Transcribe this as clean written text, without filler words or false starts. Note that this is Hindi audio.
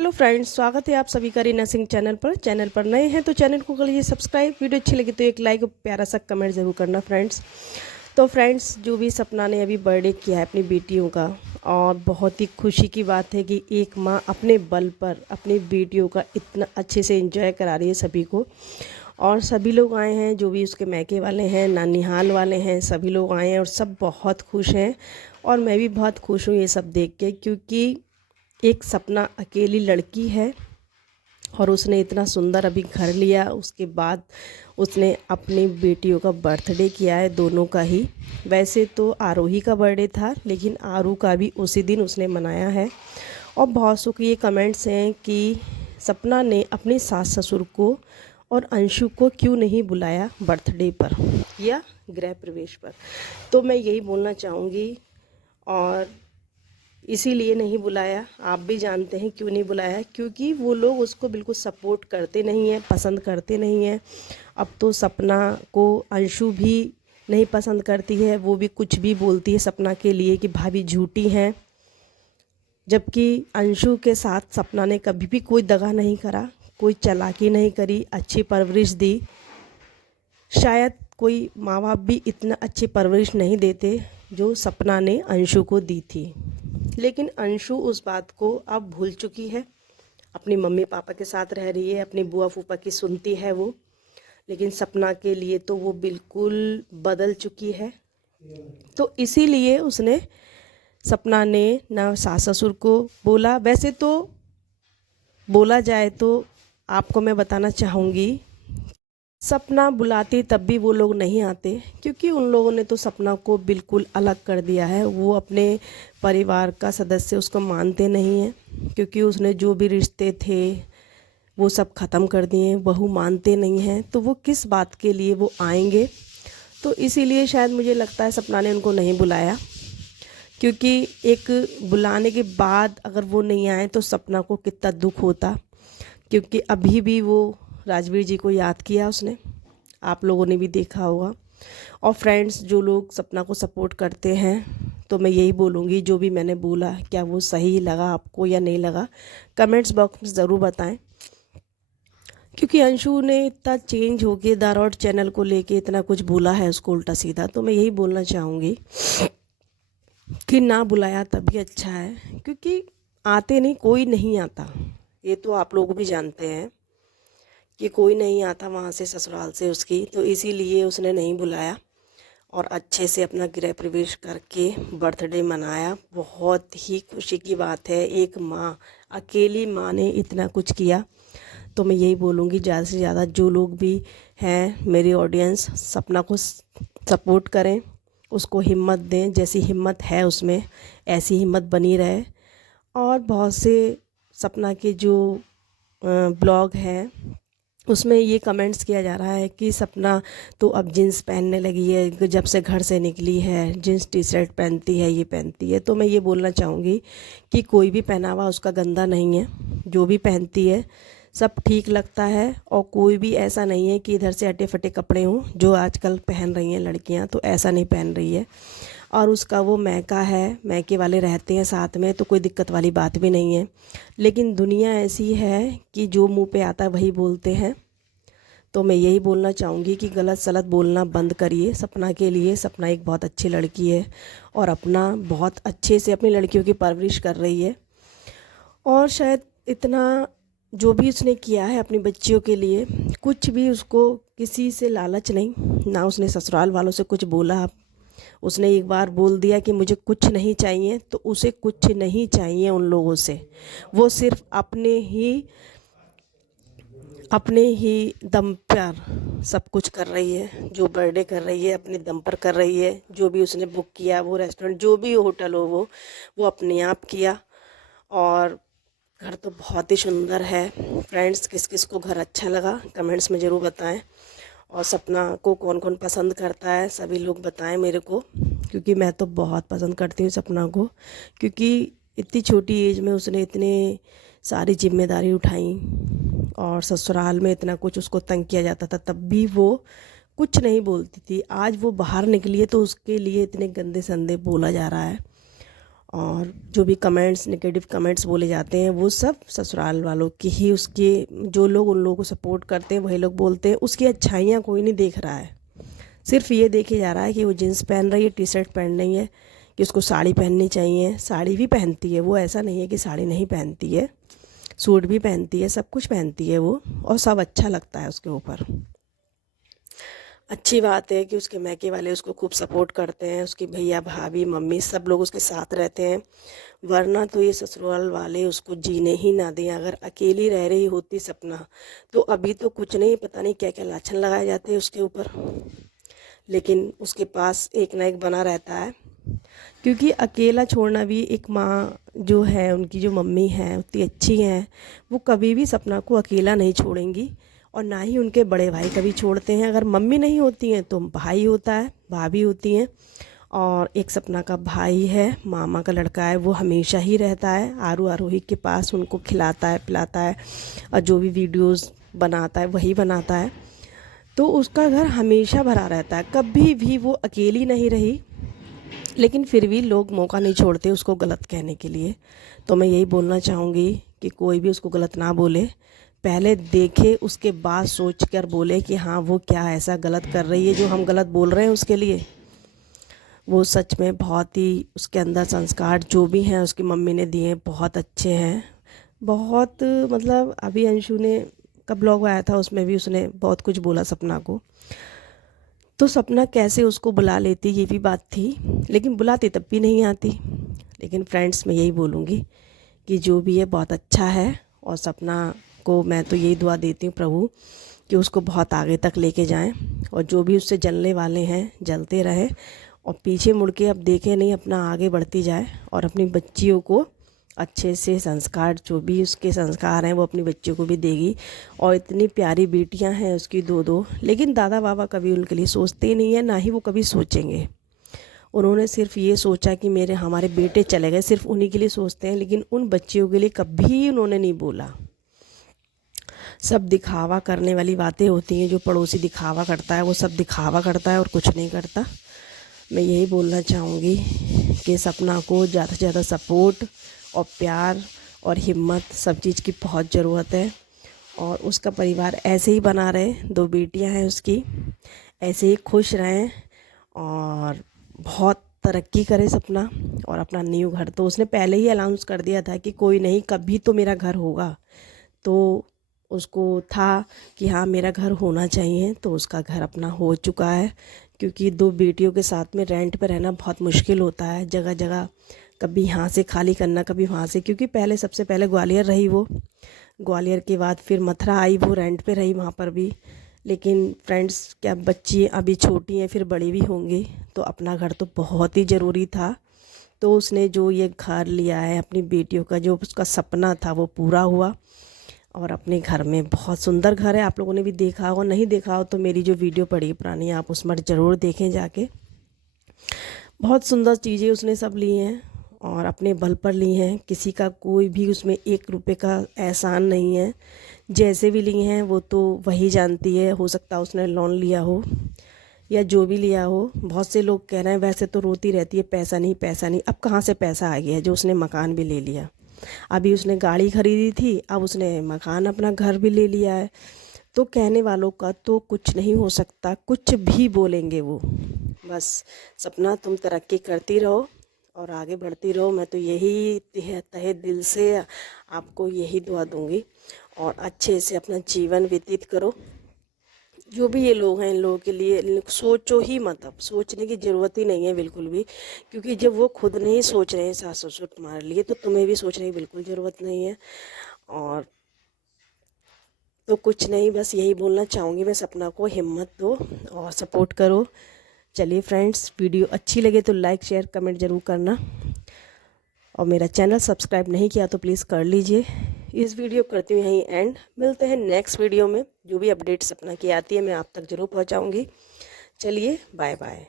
हेलो फ्रेंड्स, स्वागत है आप सभी का रीना सिंह चैनल पर नए हैं तो चैनल को कर लीजिए सब्सक्राइब। वीडियो अच्छी लगी तो एक लाइक और प्यारा सा कमेंट ज़रूर करना फ्रेंड्स। तो फ्रेंड्स, जो भी सपना ने अभी बर्थडे किया है अपनी बेटियों का, और बहुत ही खुशी की बात है कि एक माँ अपने बल पर अपनी बेटियों का इतना अच्छे से एंजॉय करा रही है सभी को। और सभी लोग आए हैं, जो भी उसके मैके वाले हैं, नानिहाल वाले हैं, सभी लोग आए हैं और सब बहुत खुश हैं। और मैं भी बहुत खुश हूँ ये सब देख के, क्योंकि एक सपना अकेली लड़की है और उसने इतना सुंदर अभी घर लिया। उसके बाद उसने अपनी बेटियों का बर्थडे किया है, दोनों का ही। वैसे तो आरोही का बर्थडे था, लेकिन आरू का भी उसी दिन उसने मनाया है। और बहुत सौ के ये कमेंट्स हैं कि सपना ने अपने सास ससुर को और अंशु को क्यों नहीं बुलाया बर्थडे पर या गृह प्रवेश पर। तो मैं यही बोलना चाहूँगी, और इसीलिए नहीं बुलाया। आप भी जानते हैं क्यों नहीं बुलाया, क्योंकि वो लोग उसको बिल्कुल सपोर्ट करते नहीं हैं, पसंद करते नहीं हैं। अब तो सपना को अंशु भी नहीं पसंद करती है, वो भी कुछ भी बोलती है सपना के लिए कि भाभी झूठी हैं। जबकि अंशु के साथ सपना ने कभी भी कोई दगा नहीं करा, कोई चालाकी नहीं करी, अच्छी परवरिश दी। शायद कोई माँ बाप भी इतना अच्छी परवरिश नहीं देते जो सपना ने अंशु को दी थी। लेकिन अंशु उस बात को अब भूल चुकी है। अपनी मम्मी पापा के साथ रह रही है, अपनी बुआ फूफा की सुनती है वो। लेकिन सपना के लिए तो वो बिल्कुल बदल चुकी है। तो इसीलिए उसने, सपना ने ना सास ससुर को बोला। वैसे तो बोला जाए तो आपको मैं बताना चाहूँगी, सपना बुलाती तब भी वो लोग नहीं आते, क्योंकि उन लोगों ने तो सपना को बिल्कुल अलग कर दिया है। वो अपने परिवार का सदस्य उसको मानते नहीं हैं, क्योंकि उसने जो भी रिश्ते थे वो सब ख़त्म कर दिए। बहू मानते नहीं हैं, तो वो किस बात के लिए वो आएंगे। तो इसीलिए शायद मुझे लगता है सपना ने उनको नहीं बुलाया, क्योंकि एक बुलाने के बाद अगर वो नहीं आए तो सपना को कितना दुख होता। क्योंकि अभी भी वो राजवीर जी को याद किया उसने, आप लोगों ने भी देखा होगा। और फ्रेंड्स, जो लोग सपना को सपोर्ट करते हैं, तो मैं यही बोलूँगी, जो भी मैंने बोला क्या वो सही लगा आपको या नहीं लगा, कमेंट्स बॉक्स में ज़रूर बताएं। क्योंकि अंशु ने इतना चेंज होके दारौट चैनल को लेके इतना कुछ बोला है उसको उल्टा सीधा। तो मैं यही बोलना चाहूँगी कि ना बुलाया तभी अच्छा है, क्योंकि आते नहीं, कोई नहीं आता। ये तो आप लोग भी जानते हैं कि कोई नहीं आता वहाँ से, ससुराल से उसकी। तो इसीलिए उसने नहीं बुलाया और अच्छे से अपना गृह प्रवेश करके बर्थडे मनाया। बहुत ही खुशी की बात है, एक माँ, अकेली माँ ने इतना कुछ किया। तो मैं यही बोलूँगी, ज़्यादा से ज़्यादा जो लोग भी हैं मेरी ऑडियंस, सपना को सपोर्ट करें, उसको हिम्मत दें। जैसी हिम्मत है उसमें, ऐसी हिम्मत बनी रहे। और बहुत से सपना के जो ब्लॉग हैं उसमें ये कमेंट्स किया जा रहा है कि सपना तो अब जीन्स पहनने लगी है, जब से घर से निकली है जीन्स टी शर्ट पहनती है, ये पहनती है। तो मैं ये बोलना चाहूँगी कि कोई भी पहनावा उसका गंदा नहीं है, जो भी पहनती है सब ठीक लगता है। और कोई भी ऐसा नहीं है कि इधर से अटे फटे कपड़े हों जो आजकल पहन रही हैं लड़कियां, तो ऐसा नहीं पहन रही है। और उसका वो मैका है, मैके वाले रहते हैं साथ में, तो कोई दिक्कत वाली बात भी नहीं है। लेकिन दुनिया ऐसी है कि जो मुंह पे आता है वही बोलते हैं। तो मैं यही बोलना चाहूँगी कि गलत सलत बोलना बंद करिए सपना के लिए। सपना एक बहुत अच्छी लड़की है और अपना बहुत अच्छे से अपनी लड़कियों की परवरिश कर रही है। और शायद इतना जो भी उसने किया है अपनी बच्चियों के लिए, कुछ भी उसको किसी से लालच नहीं, ना उसने ससुराल वालों से कुछ बोला। उसने एक बार बोल दिया कि मुझे कुछ नहीं चाहिए, तो उसे कुछ नहीं चाहिए उन लोगों से। वो सिर्फ अपने ही दम पर सब कुछ कर रही है। जो बर्थडे कर रही है अपने दम पर कर रही है। जो भी उसने बुक किया, वो रेस्टोरेंट, जो भी होटल हो, वो अपने आप किया। और घर तो बहुत ही सुंदर है। फ्रेंड्स, किस किस को घर अच्छा लगा कमेंट्स में ज़रूर बताएं। और सपना को कौन कौन पसंद करता है सभी लोग बताएं मेरे को, क्योंकि मैं तो बहुत पसंद करती हूँ सपना को। क्योंकि इतनी छोटी एज में उसने इतने सारी जिम्मेदारी उठाई, और ससुराल में इतना कुछ उसको तंग किया जाता था, तब भी वो कुछ नहीं बोलती थी। आज वो बाहर निकली है तो उसके लिए इतने गंदे संदे बोला जा रहा है। और जो भी कमेंट्स, नेगेटिव कमेंट्स बोले जाते हैं वो सब ससुराल वालों की ही, उसके जो लोग उन लोगों को सपोर्ट करते हैं वही लोग बोलते हैं। उसकी अच्छाइयाँ कोई नहीं देख रहा है, सिर्फ ये देखे जा रहा है कि वो जीन्स पहन रही है, टी शर्ट पहन रही है, कि उसको साड़ी पहननी चाहिए। साड़ी भी पहनती है वो, ऐसा नहीं है कि साड़ी नहीं पहनती है, सूट भी पहनती है, सब कुछ पहनती है वो, और सब अच्छा लगता है उसके ऊपर। अच्छी बात है कि उसके मैके वाले उसको खूब सपोर्ट करते हैं, उसकी भैया भाभी मम्मी सब लोग उसके साथ रहते हैं, वरना तो ये ससुराल वाले उसको जीने ही ना दें। अगर अकेली रह रही होती सपना तो अभी तो कुछ नहीं, पता नहीं क्या क्या लाछन लगाए जाते हैं उसके ऊपर, लेकिन उसके पास एक ना एक बना रहता है। क्योंकि अकेला छोड़ना भी, एक माँ जो है, उनकी जो मम्मी है उतनी अच्छी हैं, वो कभी भी सपना को अकेला नहीं छोड़ेंगी, और ना ही उनके बड़े भाई कभी छोड़ते हैं। अगर मम्मी नहीं होती हैं तो भाई होता है, भाभी होती हैं, और एक सपना का भाई है, मामा का लड़का है, वो हमेशा ही रहता है आरू आरोही के पास, उनको खिलाता है पिलाता है, और जो भी वीडियोस बनाता है वही बनाता है। तो उसका घर हमेशा भरा रहता है, कभी भी वो अकेली नहीं रही। लेकिन फिर भी लोग मौका नहीं छोड़ते उसको गलत कहने के लिए। तो मैं यही बोलना चाहूँगी कि कोई भी उसको गलत ना बोले, पहले देखे उसके बाद सोच कर बोले कि हाँ वो क्या ऐसा गलत कर रही है जो हम गलत बोल रहे हैं उसके लिए। वो सच में बहुत ही, उसके अंदर संस्कार जो भी हैं उसकी मम्मी ने दिए बहुत अच्छे हैं, बहुत। मतलब अभी अंशु ने का ब्लॉग आया था, उसमें भी उसने बहुत कुछ बोला सपना को, तो सपना कैसे उसको बुला लेती ये भी बात थी, लेकिन बुलाती तब भी नहीं आती। लेकिन फ्रेंड्स मैं यही बोलूँगी कि जो भी है बहुत अच्छा है, और सपना को मैं तो यही दुआ देती हूँ प्रभु कि उसको बहुत आगे तक लेके जाएं, और जो भी उससे जलने वाले हैं जलते रहें, और पीछे मुड़ के अब देखे नहीं, अपना आगे बढ़ती जाए, और अपनी बच्चियों को अच्छे से संस्कार, जो भी उसके संस्कार हैं वो अपनी बच्चियों को भी देगी। और इतनी प्यारी बेटियां हैं उसकी दो दो, लेकिन दादा बाबा कभी उनके लिए सोचते ही नहीं है, ना ही वो कभी सोचेंगे। उन्होंने सिर्फ ये सोचा कि हमारे बेटे चले गए, सिर्फ उन्हीं के लिए सोचते हैं, लेकिन उन बच्चियों के लिए कभी उन्होंने नहीं बोला। सब दिखावा करने वाली बातें होती हैं, जो पड़ोसी दिखावा करता है वो सब दिखावा करता है और कुछ नहीं करता। मैं यही बोलना चाहूँगी कि सपना को ज़्यादा से ज़्यादा सपोर्ट और प्यार और हिम्मत, सब चीज़ की बहुत ज़रूरत है, और उसका परिवार ऐसे ही बना रहे। दो बेटियां हैं उसकी, ऐसे ही खुश रहें, और बहुत तरक्की करे सपना, और अपना न्यू घर तो उसने पहले ही अनाउंस कर दिया था कि कोई नहीं, कभी तो मेरा घर होगा। तो उसको था कि हाँ मेरा घर होना चाहिए, तो उसका घर अपना हो चुका है। क्योंकि दो बेटियों के साथ में रेंट पे रहना बहुत मुश्किल होता है, जगह जगह कभी यहाँ से खाली करना, कभी वहाँ से, क्योंकि पहले सबसे पहले ग्वालियर रही वो, ग्वालियर के बाद फिर मथुरा आई, वो रेंट पे रही वहाँ पर भी। लेकिन फ्रेंड्स क्या, बच्ची अभी छोटी हैं, फिर बड़ी भी होंगी, तो अपना घर तो बहुत ही ज़रूरी था। तो उसने जो ये घर लिया है अपनी बेटियों का, जो उसका सपना था वो पूरा हुआ, और अपने घर में बहुत सुंदर घर है। आप लोगों ने भी देखा हो, नहीं देखा हो तो मेरी जो वीडियो पड़ी पुरानी आप उसमें ज़रूर देखें जाके। बहुत सुंदर चीज़ें उसने सब ली हैं, और अपने बल पर ली हैं, किसी का कोई भी उसमें 1 रुपये का एहसान नहीं है। जैसे भी ली हैं वो तो वही जानती है, हो सकता है उसने लोन लिया हो या जो भी लिया हो। बहुत से लोग कह रहे हैं वैसे तो रोती रहती है पैसा नहीं पैसा नहीं, अब कहाँ से पैसा आ गया है, जो उसने मकान भी ले लिया। अभी उसने गाड़ी खरीदी थी, अब उसने मकान, अपना घर भी ले लिया है। तो कहने वालों का तो कुछ नहीं हो सकता, कुछ भी बोलेंगे वो। बस सपना तुम तरक्की करती रहो और आगे बढ़ती रहो, मैं तो यही तहे दिल से आपको यही दुआ दूंगी, और अच्छे से अपना जीवन व्यतीत करो। जो भी ये लोग हैं, इन लोगों के लिए सोचो ही मत, अब सोचने की ज़रूरत ही नहीं है बिल्कुल भी, क्योंकि जब वो खुद नहीं सोच रहे हैं सास ससुर तुम्हारे लिए, तो तुम्हें भी सोचने की बिल्कुल ज़रूरत नहीं है। और तो कुछ नहीं, बस यही बोलना चाहूँगी मैं, सपना को हिम्मत दो और सपोर्ट करो। चलिए फ्रेंड्स, वीडियो अच्छी लगे तो लाइक शेयर कमेंट ज़रूर करना, और मेरा चैनल सब्सक्राइब नहीं किया तो प्लीज़ कर लीजिए। इस वीडियो करती हूँ यहीं एंड, मिलते हैं नेक्स्ट वीडियो में। जो भी अपडेट सपना की आती है मैं आप तक ज़रूर पहुँचाऊँगी। चलिए बाय बाय।